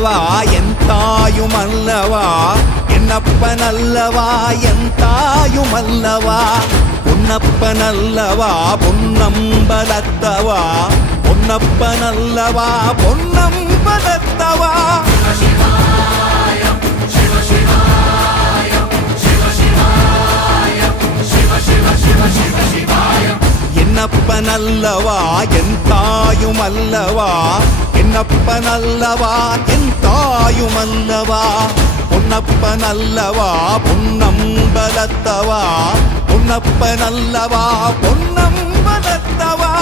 நல்லவா என் தாயும் அல்லவா என்னப்பன் அல்லவா என் தாயும் அல்லவா பொன்னப்பன் அல்லவா பொன்னம்பலத்தவா பொன்னப்பன் அல்லவா பொன்னம்பலத்தவா என்னப்பன் அல்லவா என் தாயும் அல்லவா என்னப்பன் அல்லவா என் தாயும் அல்லவா பொன்னப்பன் அல்லவா பொன்னம்பலத்தவா பொன்னப்பன் அல்லவா பொன்னம்பலத்தவா